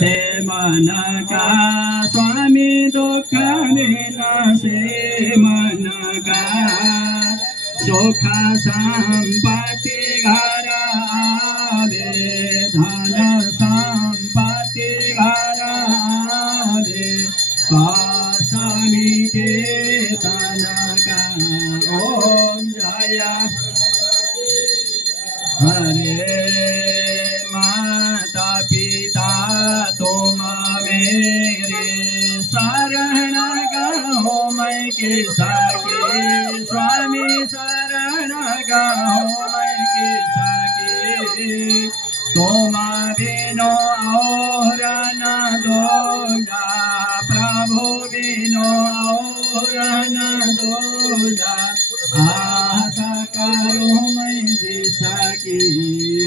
से मन का स्वामी दुख विनाशे मन का सुख संपत्ति घर आवे धन संपत्ति घर आवे स्वामी चेतन का ओम जय हरे माता पिता तुम मेरे शरण गाओ मैं किसा के स्वामी शरण गाओ मैं किसा के तुम बिनो और न दूजा प्रभु बिनो और न दूजा आशा करो मैं दिशा की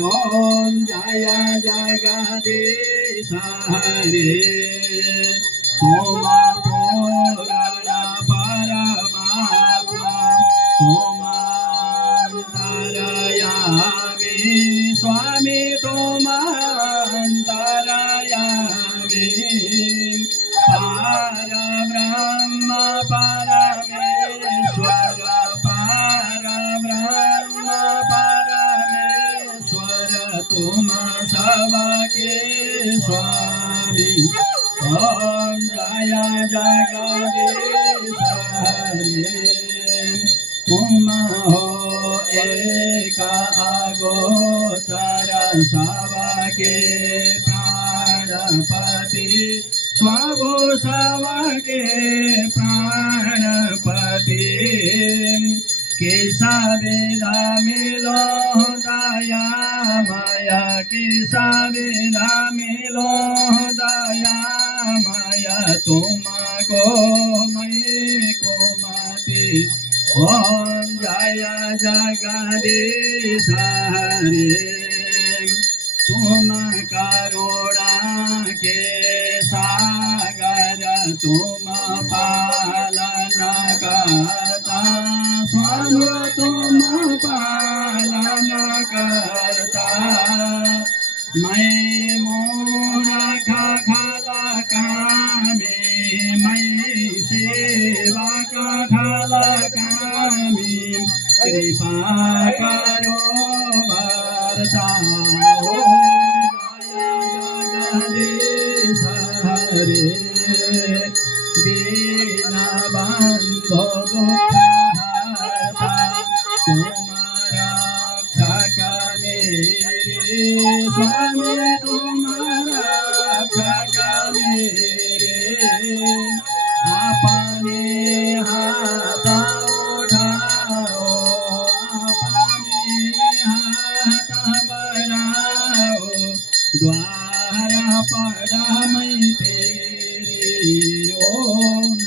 ओम जय जगदीश हरे तुम पूर्ण परमात्मा तुम अंतरयामी स्वामी तुम अंतरयामी पार ब्रह्म परमेश्वर पार ब्रह्म परमेश्वर तुम सबके स्वामी ओम जय जगदीश हरे तुम हो एक अगोचर सबके प्राणपति स्वभु सबके प्राणपति किसा वेदा मिलो दया माया किसा वेदा मिलो दया माया तुमको मैं को माते ओम जय जगदीश हरे तुम करुणा के सागर तुम पालन करता स्वामी तुम पालन करता मैं मूर्ख खला कामी मैं सेवा का खला कामी कृपा करो वर्ता जगदीश हरे दीन बंधु दुख हरता तुम्हारा रक्षक मेरे स्वामी तुम्हारा रक्षक मेरे अपने हाथ उठाओ अपने हाथ बढ़ाओ द्वार पड़ा मैं तेरे ओम